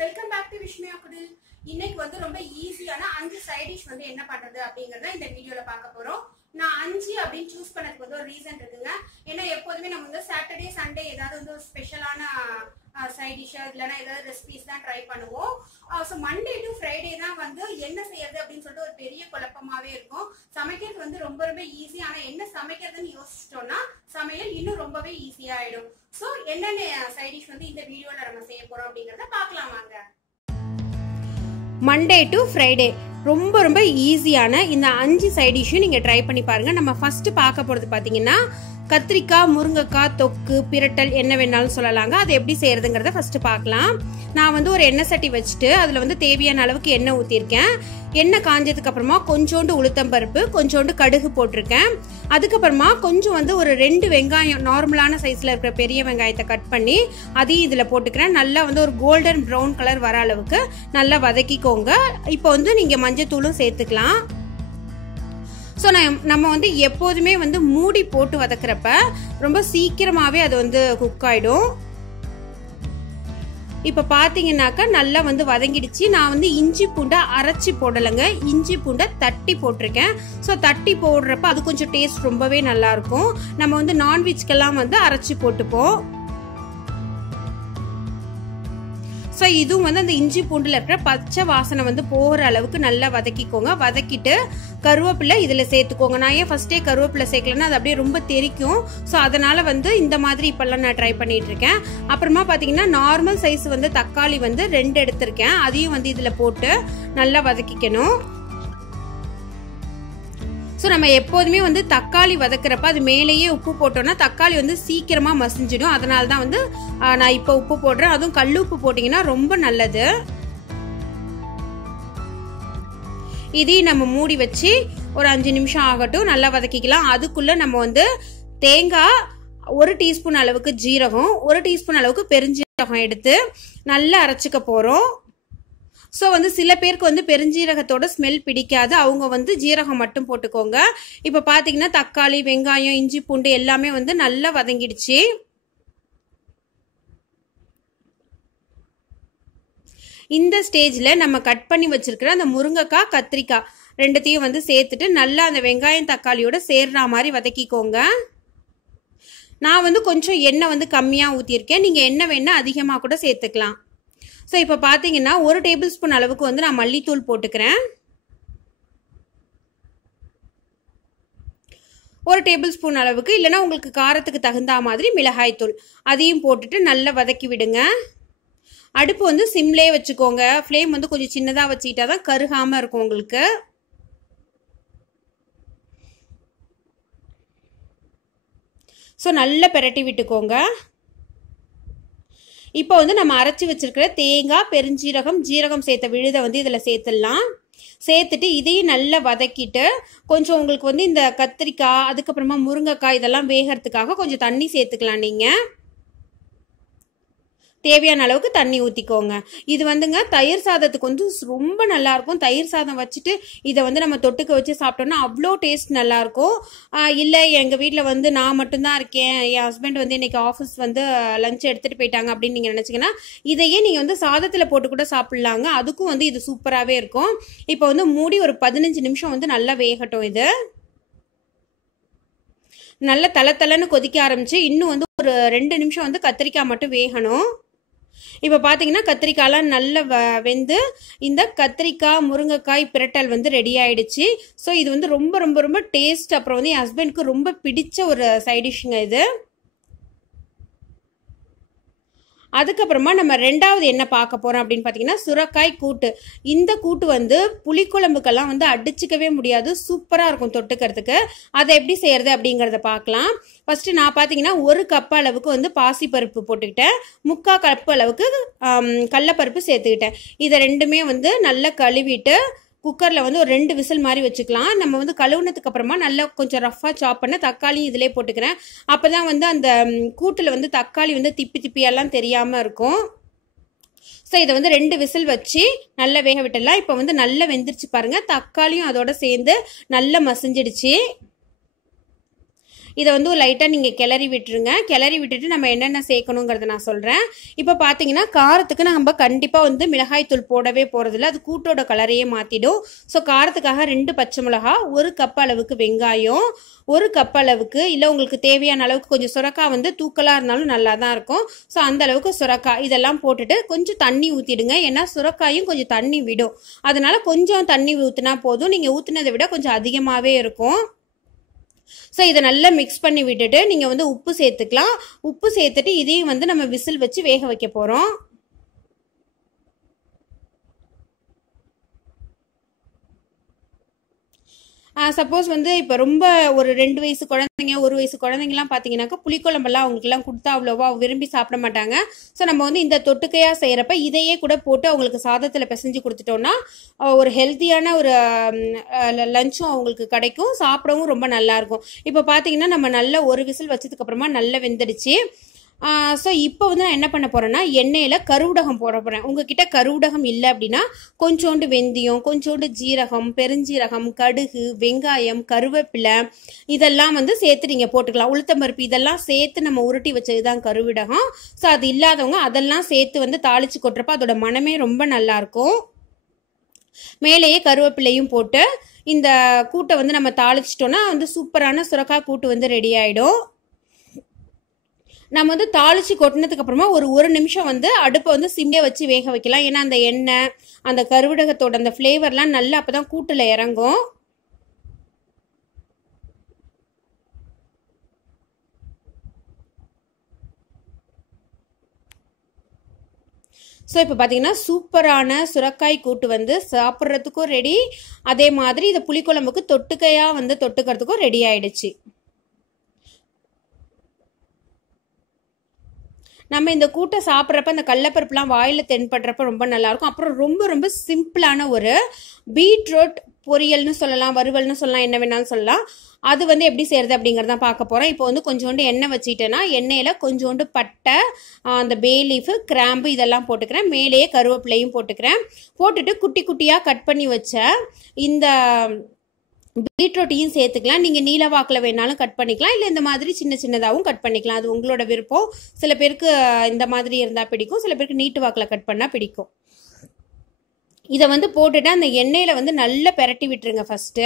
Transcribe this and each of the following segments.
Welcome back to Vishmiya குடில். இன்னைக்கு வந்து ரொம்ப ஈஸியான 5 சைட் டிஷ் வந்து என்ன பண்றது அப்படிங்கறத இந்த வீடியோல பார்க்க போறோம். நான் 5 அப்படின்னு சூஸ் பண்ணதுக்கு வந்து ஒரு ரீசன் இருக்குங்க. ஏன்னா எப்போதுமே நம்ம வந்து சாட்டர்டே சண்டே ஏதாவது வந்து ஒரு ஸ்பெஷலான சைட் டிஷ் இல்லைன்னா ஏதாவது ரெசிபிஸ் தான் ட்ரை பண்ணுவோம். ஸோ மண்டே டு ஃப்ரைடே தான் வந்து என்ன செய்யறது அப்படின்னு சொல்லிட்டு ஒரு பெரிய குழப்பமாவே இருக்கும். சமைக்கிறது வந்து ரொம்ப ரொம்ப ஈஸி. ஆனா என்ன சமைக்கிறதுன்னு யோசிச்சிட்டோம்னா சமையல் இன்னும் ரொம்பவே ஈஸியா ஆயிடும். ஸோ என்னென்ன சைட் டிஷ் வந்து இந்த வீடியோல நம்ம செய்ய போறோம் அப்படிங்கறத பார்க்கலாம் வாங்க. மண்டே டு ஃப்ரைடே ரொம்ப ரொம்ப ஈஸியான இந்த 5 சைட் டிஷ்ஷும் நீங்கள் ட்ரை பண்ணி பாருங்கள். நம்ம ஃபர்ஸ்ட் பார்க்க போகிறது பார்த்தீங்கன்னா கத்திரிக்காய், முருங்கைக்காய் தொக்கு, பிரட்டல் என்ன வேணாலும் சொல்லலாங்க. அது எப்படி செய்யறதுங்கிறத ஃபர்ஸ்ட் பார்க்கலாம். நான் வந்து ஒரு எண்ணெய் சட்டி வச்சுட்டு அதில் வந்து தேவையான அளவுக்கு எண்ணெய் ஊற்றிருக்கேன். எண்ணெய் காஞ்சதுக்கு அப்புறமா கொஞ்சோண்டு உளுத்தம்பருப்பு, கொஞ்சோண்டு கடுகு போட்டிருக்கேன். அதுக்கப்புறமா கொஞ்சம் வந்து ஒரு 2 வெங்காயம் நார்மலான சைஸ்ல இருக்கிற பெரிய வெங்காயத்தை கட் பண்ணி அதையும் இதில் போட்டுக்கிறேன். நல்லா வந்து ஒரு கோல்டன் ப்ரௌன் கலர் வர அளவுக்கு நல்லா வதக்கிக்கோங்க. இப்போ வந்து நீங்கள் மஞ்சத்தூளும் சேர்த்துக்கலாம். ஸோ நம்ம வந்து எப்போதுமே வந்து மூடி போட்டு வதக்குறப்ப ரொம்ப சீக்கிரமாகவே அது வந்து குக் ஆகிடும். இப்போ பார்த்தீங்கன்னாக்கா நல்லா வந்து வதங்கிடுச்சு. நான் வந்து இஞ்சி பூண்டை அரைச்சி போடலைங்க, இஞ்சி பூண்டை தட்டி போட்டிருக்கேன். ஸோ தட்டி போடுறப்ப அது கொஞ்சம் டேஸ்ட் ரொம்பவே நல்லா இருக்கும். நம்ம வந்து நான்வெஜ்க்கெல்லாம் வந்து அரைச்சி போட்டுப்போம். ஸோ இதுவும் வந்து அந்த இஞ்சி பூண்டில் இருக்கிற பச்சை வாசனை வந்து போகிற அளவுக்கு நல்லா வதக்கிக்கோங்க. வதக்கிட்டு கருவேப்பிலை இதில் சேர்த்துக்கோங்க. நான் ஏன் ஃபர்ஸ்டே கருவேப்பிலை சேர்க்கலன்னா அது அப்படியே ரொம்ப தெறிக்கும். ஸோ அதனால வந்து இந்த மாதிரி இப்பெல்லாம் நான் ட்ரை பண்ணிட்டு இருக்கேன். அப்புறமா பார்த்தீங்கன்னா நார்மல் சைஸ் வந்து தக்காளி வந்து 2 எடுத்திருக்கேன். அதையும் வந்து இதில் போட்டு நல்லா வதக்கிக்கணும். ஸோ நம்ம எப்போதுமே வந்து தக்காளி வதக்குறப்ப அது மேலேயே உப்பு போட்டோம்னா தக்காளி வந்து சீக்கிரமா மசிஞ்சிடும். அதனால தான் வந்து நான் இப்போ உப்பு போடுறேன். அதுவும் கல் உப்பு போட்டிங்கன்னா ரொம்ப நல்லது. இதையும் நம்ம மூடி வச்சு ஒரு 5 நிமிஷம் ஆகட்டும், நல்லா வதக்கிக்கலாம். அதுக்குள்ள நம்ம வந்து தேங்காய் 1 டீஸ்பூன் அளவுக்கு ஜீரகம், 1 டீஸ்பூன் அளவுக்கு பெருஞ்சீரகம் எடுத்து நல்லா அரைச்சிக்க போறோம். ஸோ வந்து சில பேருக்கு வந்து பெருஞ்சீரகத்தோட ஸ்மெல் பிடிக்காது, அவங்க வந்து ஜீரகம் மட்டும் போட்டுக்கோங்க. இப்போ பார்த்தீங்கன்னா தக்காளி, வெங்காயம், இஞ்சி பூண்டு எல்லாமே வந்து நல்லா வதங்கிடுச்சு. இந்த ஸ்டேஜில் நம்ம கட் பண்ணி வச்சிருக்கிற அந்த முருங்கைக்காய், கத்திரிக்காய் ரெண்டுத்தையும் வந்து சேர்த்துட்டு நல்லா அந்த வெங்காயம் தக்காளியோட சேர்ற மாதிரி வதக்கிக்கோங்க. நான் வந்து கொஞ்சம் எண்ணெய் வந்து கம்மியாக ஊற்றிருக்கேன். நீங்கள் எண்ணெய் வேணா அதிகமாக கூட சேர்த்துக்கலாம். ஸோ இப்போ பார்த்தீங்கன்னா 1 டேபிள் ஸ்பூன் அளவுக்கு வந்து நான் மல்லித்தூள் போட்டுக்கிறேன். 1 டேபிள் ஸ்பூன் அளவுக்கு, இல்லைன்னா உங்களுக்கு காரத்துக்கு தகுந்த மாதிரி மிளகாய்த்தூள் அதையும் போட்டுட்டு நல்லா வதக்கி விடுங்க. அடுப்பு வந்து சிம்லேயே வச்சுக்கோங்க. ஃப்ளேம் வந்து கொஞ்சம் சின்னதாக வச்சுக்கிட்டா தான் கருகாமல் இருக்கும் உங்களுக்கு. ஸோ நல்லா பிரட்டி விட்டுக்கோங்க. இப்போ வந்து நம்ம அரைச்சி வச்சிருக்கிற தேங்காய், பெருஞ்சீரகம், ஜீரகம் சேர்த்த விழுதை வந்து இதில் சேர்த்துடலாம். சேர்த்துட்டு இதையும் நல்லா வதக்கிட்டு கொஞ்சம் உங்களுக்கு வந்து இந்த கத்திரிக்காய், அதுக்கப்புறமா முருங்கைக்காய் இதெல்லாம் வேகிறதுக்காக கொஞ்சம் தண்ணி சேர்த்துக்கலாம். நீங்கள் தேவையான அளவுக்கு தண்ணி ஊற்றிக்கோங்க. இது வந்துங்க தயிர் சாதத்துக்கு வந்து ரொம்ப நல்லா இருக்கும். தயிர் சாதம் வச்சுட்டு இதை வந்து நம்ம தொட்டுக்க வச்சு சாப்பிட்டோம்னா அவ்வளோ டேஸ்ட் நல்லா இருக்கும். இல்லை எங்கள் வீட்டில் வந்து நான் மட்டும்தான் இருக்கேன், என் ஹஸ்பண்ட் வந்து இன்னைக்கு ஆஃபீஸ் வந்து லஞ்ச் எடுத்துகிட்டு போயிட்டாங்க அப்படின்னு நீங்கள் நினச்சிங்கன்னா இதையே நீங்கள் வந்து சாதத்தில் போட்டு கூட சாப்பிட்லாங்க. அதுக்கும் வந்து இது சூப்பராகவே இருக்கும். இப்போ வந்து மூடி ஒரு 15 நிமிஷம் வந்து நல்லா வேகட்டும். இது நல்லா தளன்னு கொதிக்க ஆரம்பிச்சு இன்னும் வந்து ஒரு 2 நிமிஷம் வந்து கத்திரிக்காய் மட்டும் வேகணும். இப்போ பார்த்தீங்கன்னா கத்திரிக்காய்லாம் நல்லா வெந்து இந்த கத்திரிக்காய் முருங்கைக்காய் பிரட்டல் வந்து ரெடி ஆயிடுச்சு. ஸோ இது வந்து ரொம்ப ரொம்ப ரொம்ப டேஸ்ட். அப்புறம் வந்து என் ஹஸ்பண்டுக்கு ரொம்ப பிடிச்ச ஒரு சைட் டிஷ்ங்க இது. அதுக்கப்புறமா நம்ம 2வது என்ன பார்க்க போறோம் அப்படின்னு பார்த்தீங்கன்னா சுரக்காய் கூட்டு. இந்த கூட்டு வந்து புளிக்குழம்புக்கெல்லாம் வந்து அடிச்சுக்கவே முடியாது, சூப்பராக இருக்கும் தொட்டுக்கிறதுக்கு. அதை எப்படி செய்யறது அப்படிங்கிறத பார்க்கலாம். ஃபர்ஸ்ட் நான் பார்த்தீங்கன்னா 1 கப் அளவுக்கு வந்து பாசிப்பருப்பு போட்டுக்கிட்டேன், 3/4 கப் அளவுக்கு கடலைப்பருப்பு சேர்த்துக்கிட்டேன். இதை ரெண்டுமே வந்து நல்லா கழுவிட்டு குக்கரில் வந்து ஒரு 2 விசில் மாதிரி வச்சுக்கலாம். நம்ம வந்து கழுவுனதுக்கு அப்புறமா நல்லா கொஞ்சம் ரஃபாக சாப் பண்ண தக்காளியும் இதிலே போட்டுக்கிறேன். அப்போ தான் வந்து அந்த கூட்டில் வந்து தக்காளி வந்து திப்பி திப்பியெல்லாம் தெரியாமல் இருக்கும். ஸோ இதை வந்து 2 விசில் வச்சு நல்லா வேக விட்டுடலாம். இப்போ வந்து நல்லா வெந்துருச்சு பாருங்கள். தக்காளியும் அதோட சேர்ந்து நல்லா மசிஞ்சிடுச்சு. இதை வந்து லைட்டாக நீங்கள் கிளறி விட்டுருங்க. கிளறி விட்டுட்டு நம்ம என்னென்ன சேர்க்கணுங்கிறத நான் சொல்கிறேன். இப்போ பார்த்தீங்கன்னா காரத்துக்கு நம்ம கண்டிப்பாக வந்து மிளகாய் தூள் போடவே போகிறதில்ல, அது கூட்டோட கலரையே மாற்றிடும். ஸோ காரத்துக்காக 2 பச்சை மிளகா, 1 கப் அளவுக்கு வெங்காயம், 1 கப் அளவுக்கு இல்லை உங்களுக்கு தேவையான அளவுக்கு கொஞ்சம் சுரக்காய் வந்து தூக்கலாக இருந்தாலும் நல்லா தான் இருக்கும். ஸோ அந்த அளவுக்கு சுரக்காய் இதெல்லாம் போட்டுட்டு கொஞ்சம் தண்ணி ஊற்றிடுங்க. ஏன்னா சுரக்காயும் கொஞ்சம் தண்ணி விடும், அதனால கொஞ்சம் தண்ணி ஊற்றினா போதும். நீங்கள் ஊற்றினதை விட கொஞ்சம் அதிகமாகவே இருக்கும். ஸோ இதை நல்லா மிக்ஸ் பண்ணி விட்டுட்டு நீங்கள் வந்து உப்பு சேர்த்துக்கலாம். உப்பு சேர்த்துட்டு இதையும் வந்து நம்ம விசில் வச்சு வேக வைக்க போகிறோம். சப்போஸ் வந்து இப்போ ரொம்ப ஒரு 2 வயசு குழந்தைங்க 1 வயசு குழந்தைங்கலாம் பார்த்தீங்கன்னாக்கா புளிக்குழம்பெல்லாம் அவங்களுக்குலாம் கொடுத்தா அவ்வளோவா விரும்பி சாப்பிட மாட்டாங்க. ஸோ நம்ம வந்து இந்த தொட்டுக்கையாக செய்கிறப்ப இதையே கூட போட்டு அவங்களுக்கு சாதத்தில் பிசைஞ்சு கொடுத்துட்டோன்னா ஒரு ஹெல்த்தியான ஒரு லஞ்சும் அவங்களுக்கு கிடைக்கும், சாப்பிடவும் ரொம்ப நல்லாயிருக்கும். இப்போ பார்த்தீங்கன்னா நம்ம நல்ல ஒரு விசில் வச்சதுக்கப்புறமா நல்லா வெந்துடுச்சு. ஸோ இப்போ வந்து நான் என்ன பண்ண போகிறேன்னா எண்ணெயில் கருவடகம் போட போகிறேன். உங்ககிட்ட கருவடகம் இல்லை அப்படின்னா கொஞ்சோண்டு வெந்தயம், கொஞ்சோண்டு ஜீரகம், பெருஞ்சீரகம், கடுகு, வெங்காயம், கருவேப்பிலை இதெல்லாம் வந்து சேர்த்து நீங்கள் போட்டுக்கலாம். உளுத்தம்பருப்பு இதெல்லாம் சேர்த்து நம்ம உருட்டி வச்சது தான் கருவடகம். ஸோ அது இல்லாதவங்க அதெல்லாம் சேர்த்து வந்து தாளித்து கொட்டுறப்ப அதோட மனமே ரொம்ப நல்லாயிருக்கும். மேலேயே கருவேப்பிலையும் போட்டு இந்த கூட்டை வந்து நம்ம தாளிச்சிட்டோன்னா வந்து சூப்பரான சுரக்காய் கூட்டு வந்து ரெடி ஆகிடும். நம்ம வந்து தாளிச்சு கொட்டினதுக்கு அப்புறமா ஒரு நிமிஷம் வந்து அடுப்பை வந்து சிம்லே வச்சு வேக வைக்கலாம். ஏன்னா அந்த எண்ணெய் அந்த கருவடகத்தோட அந்த ஃப்ளேவர்லாம் நல்லா அப்பதான் கூட்டுல இறங்கும். ஸோ இப்போ பார்த்தீங்கன்னா சூப்பரான சுரக்காய் கூட்டு வந்து சாப்பிட்றதுக்கும் ரெடி, அதே மாதிரி இதை புளிக்குழம்புக்கு தொட்டுக்கையாக வந்து தொட்டுக்கிறதுக்கும் ரெடி ஆயிடுச்சு. நம்ம இந்த கூட்டை சாப்பிட்றப்ப அந்த கடலைப்பருப்புலாம் வாயில் தென்படுறப்ப ரொம்ப நல்லாயிருக்கும். அப்புறம் ரொம்ப ரொம்ப சிம்பிளான ஒரு பீட்ரூட் பொரியல்னு சொல்லலாம், வறுவல்னு சொல்லலாம், என்ன வேணாலும் சொல்லலாம். அது வந்து எப்படி செய்கிறது அப்படிங்கிறதான் பார்க்க போகிறோம். இப்போ வந்து கொஞ்சோண்டு எண்ணெய் வச்சுட்டேன்னா எண்ணெயில் கொஞ்சோண்டு பட்டை, அந்த பே லீஃபு, கிராம்பு இதெல்லாம் போட்டுக்கிறேன். மேலேயே கருவேப்பிலையும் போட்டுக்கிறேன். போட்டுட்டு குட்டி குட்டியாக கட் பண்ணி வச்ச இந்த பீட்ரூட்டையும் சேர்த்துக்கலாம். நீங்கள் நீல வாக்கில் வேணாலும் கட் பண்ணிக்கலாம், இல்லை இந்த மாதிரி சின்ன சின்னதாகவும் கட் பண்ணிக்கலாம், அது உங்களோட விருப்பம். சில பேருக்கு இந்த மாதிரி இருந்தால் பிடிக்கும், சில பேருக்கு நீட்டு வாக்கில் கட் பண்ணால் பிடிக்கும். இதை வந்து போட்டுட்டு அந்த எண்ணெயில் வந்து நல்லா பெரட்டி விட்டுருங்க ஃபஸ்ட்டு.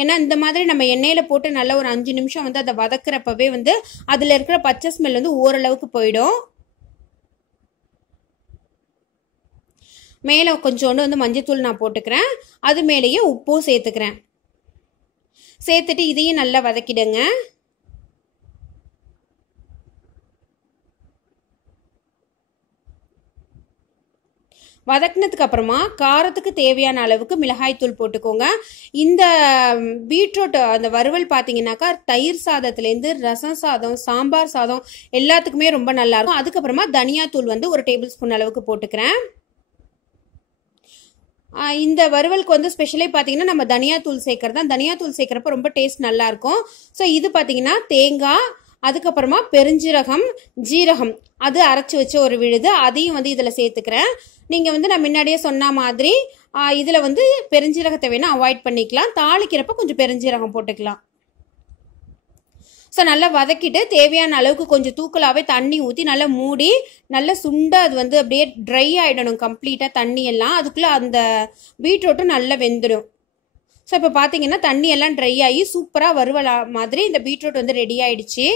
ஏன்னா இந்த மாதிரி நம்ம எண்ணெயில் போட்டு நல்லா ஒரு 5 நிமிஷம் வந்து அதை வதக்குறப்பவே வந்து அதில் இருக்கிற பச்சை ஸ்மெல் வந்து ஓரளவுக்கு போயிடும். மேலே கொஞ்சோண்டு வந்து மஞ்சத்தூள் நான் போட்டுக்கிறேன், அது மேலேயே உப்பும் சேர்த்துக்கிறேன். சேர்த்துட்டு இதையும் நல்லா வதக்கிடுங்க. வதக்கினதுக்கு அப்புறமா காரத்துக்கு தேவையான அளவுக்கு மிளகாய் தூள் போட்டுக்கோங்க. இந்த பீட்ரூட் அந்த வறுவல் பார்த்தீங்கன்னாக்கா தயிர் சாதத்துலேருந்து ரசம் சாதம், சாம்பார் சாதம் எல்லாத்துக்குமே ரொம்ப நல்லா இருக்கும். அதுக்கப்புறமா தனியா தூள் வந்து 1 டேபிள் ஸ்பூன் அளவுக்கு போட்டுக்கிறேன். இந்த வறுவலுக்கு வந்து ஸ்பெஷலே பார்த்தீங்கன்னா நம்ம தனியா தூள் சேர்க்கறது தான். தனியா தூள் சேர்க்குறப்ப ரொம்ப டேஸ்ட் நல்லா இருக்கும். ஸோ இது பார்த்தீங்கன்னா தேங்காய், அதுக்கப்புறமா பெருஞ்சீரகம், ஜீரகம் அது அரைச்சி வச்ச ஒரு விழுது, அதையும் வந்து இதில் சேர்த்துக்கிறேன். நீங்கள் வந்து நான் முன்னாடியே சொன்ன மாதிரி இதில் வந்து பெருஞ்சீரகத்தை வேணால் அவாய்ட் பண்ணிக்கலாம், தாளிக்கிறப்ப கொஞ்சம் பெருஞ்சீரகம் போட்டுக்கலாம். ஸோ நல்லா வதக்கிட்டு தேவையான அளவுக்கு கொஞ்சம் தூக்கலாகவே தண்ணி ஊற்றி நல்லா மூடி நல்லா சுண்டா அது வந்து அப்படியே ட்ரை ஆகிடணும் கம்ப்ளீட்டாக தண்ணி எல்லாம். அதுக்குள்ளே அந்த பீட்ரூட்டும் நல்லா வெந்துடும். ஸோ இப்போ பார்த்தீங்கன்னா தண்ணி எல்லாம் ட்ரை ஆகி சூப்பராக வறுவலா மாதிரி இந்த பீட்ரூட் வந்து ரெடி ஆயிடுச்சு.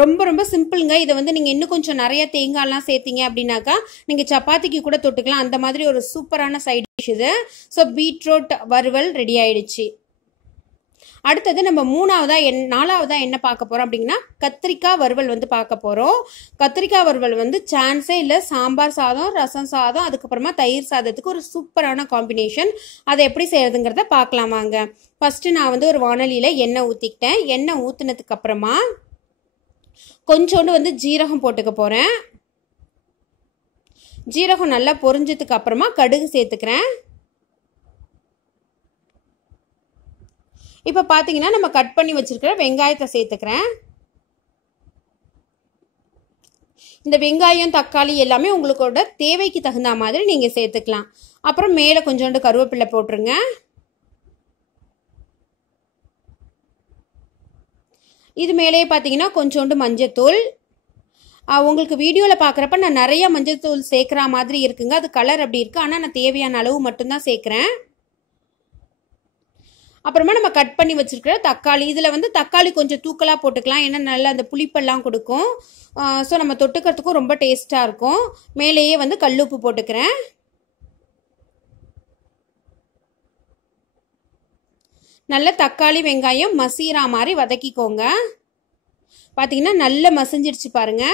ரொம்ப ரொம்ப சிம்பிளுங்க. இதை வந்து நீங்கள் இன்னும் கொஞ்சம் நிறைய தேங்காய்லாம் சேர்த்தீங்க அப்படின்னாக்கா நீங்கள் சப்பாத்திக்கு கூட தொட்டுக்கலாம். அந்த மாதிரி ஒரு சூப்பரான சைட் டிஷ் இது. ஸோ பீட்ரூட் வறுவல் ரெடி ஆயிடுச்சு. அடுத்தது நம்ம நாலாவதா என்ன பார்க்க போறோம் அப்படின்னா கத்திரிக்காய் வறுவல் வந்து பார்க்க போறோம். கத்திரிக்காய் வறுவல் வந்து சான்ஸே இல்லை, சாம்பார் சாதம், ரசம் சாதம், அதுக்கப்புறமா தயிர் சாதத்துக்கு ஒரு சூப்பரான காம்பினேஷன். அதை எப்படி செய்யறதுங்கிறத பார்க்கலாம் வாங்க. ஃபர்ஸ்ட் நான் வந்து ஒரு வானலியில எண்ணெய் ஊற்றிக்கிட்டேன். எண்ணெய் ஊற்றினதுக்கு அப்புறமா கொஞ்சோண்டு வந்து ஜீரகம் போட்டுக்க போறேன். ஜீரகம் நல்லா பொரிஞ்சதுக்கு அப்புறமா கடுகு சேர்த்துக்கிறேன். இப்போ பார்த்தீங்கன்னா நம்ம கட் பண்ணி வச்சிருக்கிற வெங்காயத்தை சேர்த்துக்கிறேன். இந்த வெங்காயம், தக்காளி எல்லாமே உங்களோட தேவைக்கு தகுந்த மாதிரி நீங்கள் சேர்த்துக்கலாம். அப்புறம் மேலே கொஞ்சோண்டு கருவேப்பிலை போட்டுருங்க. இது மேலேயே பார்த்தீங்கன்னா கொஞ்சோண்டு மஞ்சத்தூள். உங்களுக்கு வீடியோவில் பார்க்குறப்ப நான் நிறைய மஞ்சத்தூள் சேர்க்குற மாதிரி இருக்குங்க, அது கலர் அப்படி இருக்குது. ஆனால் நான் தேவையான அளவு மட்டும்தான் சேர்க்குறேன். அப்புறமா நம்ம கட் பண்ணி வச்சிருக்கிற தக்காளி, இதில் வந்து தக்காளி கொஞ்சம் தூக்கலாக போட்டுக்கலாம், ஏன்னா நல்லா அந்த புளிப்பெல்லாம் கொடுக்கும். ஸோ நம்ம தொட்டுக்கிறதுக்கும் ரொம்ப டேஸ்ட்டாக இருக்கும். மேலேயே வந்து கல்லுப்பு போட்டுக்கிறேன். நல்ல தக்காளி வெங்காயம் மசீரா மாதிரி வதக்கிக்கோங்க. பார்த்தீங்கன்னா நல்லா மசிஞ்சிடுச்சு பாருங்க.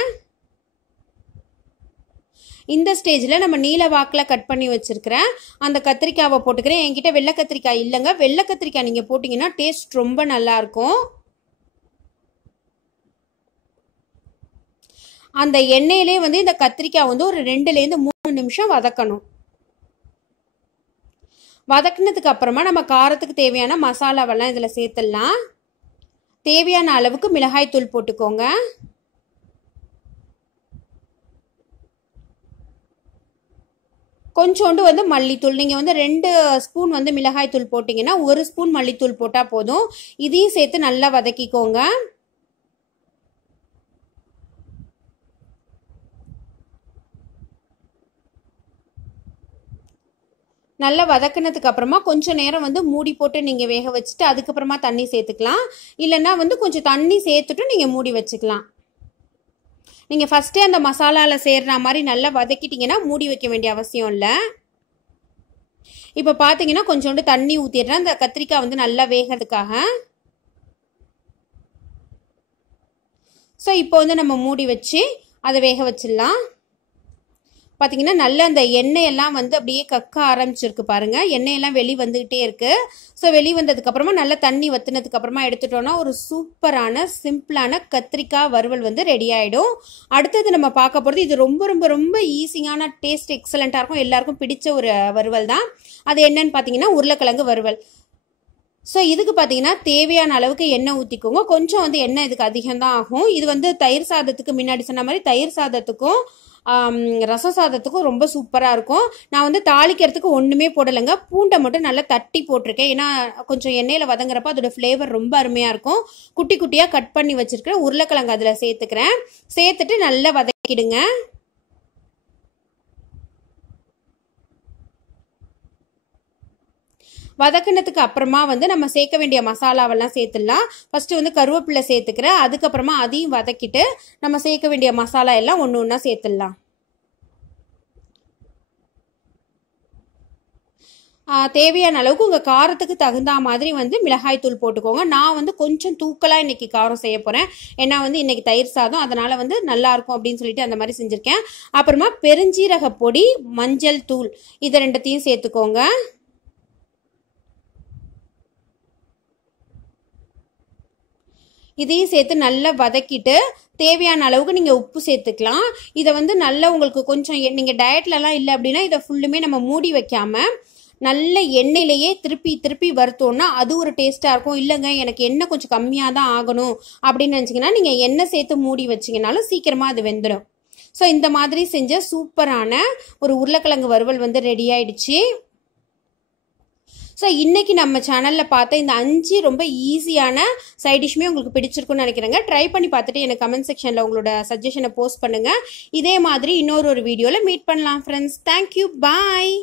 இந்த ஸ்டேஜில் நம்ம நீல வாக்கில் கட் பண்ணி வச்சிருக்கிறேன் அந்த கத்திரிக்காவை போட்டுக்கிறேன். என்கிட்ட வெள்ளை கத்திரிக்காய் இல்லைங்க, வெள்ளை கத்திரிக்காய் நீங்கள் போட்டிங்கன்னா டேஸ்ட் ரொம்ப நல்லாயிருக்கும். அந்த எண்ணெயிலே வந்து இந்த கத்திரிக்காய் வந்து ஒரு 2லேருந்து 3 நிமிஷம் வதக்கணும். வதக்குனதுக்கு அப்புறமா நம்ம காரத்துக்கு தேவையான மசாலாவெல்லாம் இதில் சேர்த்துடலாம். தேவையான அளவுக்கு மிளகாய் தூள் போட்டுக்கோங்க. கொஞ்சோண்டு வந்து மல்லித்தூள், நீங்கள் வந்து 2 ஸ்பூன் வந்து மிளகாய் தூள் போட்டிங்கன்னா 1 ஸ்பூன் மல்லித்தூள் போட்டால் போதும். இதையும் சேர்த்து நல்லா வதக்கிக்கோங்க. நல்லா வதக்குனதுக்கு அப்புறமா கொஞ்சம் நேரம் வந்து மூடி போட்டு நீங்கள் வேக வச்சுட்டு அதுக்கப்புறமா தண்ணி சேர்த்துக்கலாம். இல்லைன்னா வந்து கொஞ்சம் தண்ணி சேர்த்துட்டு நீங்கள் மூடி வச்சுக்கலாம். நீங்கள் ஃபஸ்ட்டே அந்த மசாலாவில் சேர்ற மாதிரி நல்லா வதக்கிட்டிங்கன்னா மூடி வைக்க வேண்டிய அவசியம் இல்லை. இப்போ பார்த்தீங்கன்னா கொஞ்சோண்டு தண்ணி ஊற்றிடுறேன் அந்த கத்திரிக்காய் வந்து நல்லா வேகிறதுக்காக. ஸோ இப்போ வந்து நம்ம மூடி வச்சு அதை வேக வச்சிடலாம். பார்த்தீங்கன்னா நல்ல அந்த எண்ணெயெல்லாம் வந்து அப்படியே கக்க ஆரம்பிச்சிருக்கு பாருங்கள், எண்ணெயெல்லாம் வெளி வந்துக்கிட்டே இருக்குது. ஸோ வெளி வந்ததுக்கப்புறமா நல்லா தண்ணி வற்றினதுக்கப்புறமா எடுத்துட்டோன்னா ஒரு சூப்பரான சிம்பிளான கத்திரிக்காய் வறுவல் வந்து ரெடி ஆகிடும். அடுத்தது நம்ம பார்க்க போகிறது இது ரொம்ப ரொம்ப ரொம்ப ஈஸியான டேஸ்ட் எக்ஸலண்ட்டாக இருக்கும், எல்லாருக்கும் பிடிச்ச ஒரு வறுவல் தான். அது என்னன்னு பார்த்தீங்கன்னா உருளைக்கிழங்கு வறுவல். ஸோ இதுக்கு பார்த்தீங்கன்னா தேவையான அளவுக்கு எண்ணெய் ஊற்றிக்கோங்க. கொஞ்சம் வந்து எண்ணெய் இதுக்கு அதிகம்தான் ஆகும். இது வந்து தயிர் சாதத்துக்கு முன்னாடி சொன்ன மாதிரி தயிர் சாதத்துக்கும் ரசம் சாதத்துக்கும் ரொம்ப சூப்பராக இருக்கும். நான் வந்து தாளிக்கிறதுக்கு ஒன்றுமே போடலைங்க, பூண்டை மட்டும் நல்லா தட்டி போட்டிருக்கேன். ஏன்னா கொஞ்சம் எண்ணெயில் வதங்குறப்ப அதோட ஃப்ளேவர் ரொம்ப அருமையாக இருக்கும். குட்டி குட்டியாக கட் பண்ணி வச்சுருக்கிறேன் உருளைக்கிழங்கு அதில் சேர்த்துக்கிறேன். சேர்த்துட்டு நல்லா வதக்கிடுங்க. வதக்கினதுக்கு அப்புறமா வந்து நம்ம சேர்க்க வேண்டிய மசாலாவெல்லாம் சேர்த்துடலாம். ஃபஸ்ட்டு வந்து கருவேப்பிலை சேர்த்துக்கிறேன், அதுக்கப்புறமா அதையும் வதக்கிட்டு நம்ம சேர்க்க வேண்டிய மசாலா எல்லாம் ஒன்று ஒன்றா சேர்த்துடலாம். தேவையான அளவுக்கு உங்கள் காரத்துக்கு தகுந்த மாதிரி வந்து மிளகாய் தூள் போட்டுக்கோங்க. நான் வந்து கொஞ்சம் தூக்கலாக இன்றைக்கி காரம் செய்ய போகிறேன், ஏன்னா வந்து இன்றைக்கி தயிர் சாதம், அதனால் வந்து நல்லாயிருக்கும் அப்படின்னு சொல்லிட்டு அந்த மாதிரி செஞ்சுருக்கேன். அப்புறமா பெருஞ்சீரக பொடி, மஞ்சள் தூள், இதை 2த்தையும் சேர்த்துக்கோங்க. இதையும் சேர்த்து நல்லா வதக்கிட்டு தேவையான அளவுக்கு நீங்கள் உப்பு சேர்த்துக்கலாம். இதை வந்து நல்லா உங்களுக்கு கொஞ்சம் நீங்கள் டயட்லலாம் இல்லை அப்படின்னா இதை ஃபுல்லுமே நம்ம மூடி வைக்காமல் நல்ல எண்ணெயிலேயே திருப்பி திருப்பி வறுத்தோன்னா அது ஒரு டேஸ்ட்டாக இருக்கும். இல்லைங்க எனக்கு எண்ணெய் கொஞ்சம் கம்மியாக தான் ஆகணும் அப்படின்னு நினச்சிங்கன்னா நீங்கள் எண்ணெய் சேர்த்து மூடி வச்சிங்கனாலும் சீக்கிரமாக அது வெந்துடும். ஸோ இந்த மாதிரி செஞ்ச சூப்பரான ஒரு உருளைக்கிழங்கு வறுவல் வந்து ரெடி ஆயிடுச்சு. ஸோ இன்றைக்கி நம்ம சேனலில் பார்த்த இந்த 5 ரொம்ப ஈஸியான சைட் டிஷ்மே உங்களுக்கு பிடிச்சிருக்குன்னு நினைக்கிறேங்க. ட்ரை பண்ணி பார்த்துட்டு எனக்கு கமெண்ட் செக்ஷனில் உங்களோட சஜஷனை போஸ்ட் பண்ணுங்கள். இதே மாதிரி இன்னொரு வீடியோவில் மீட் பண்ணலாம் ஃப்ரெண்ட்ஸ். தேங்க்யூ, பாய்.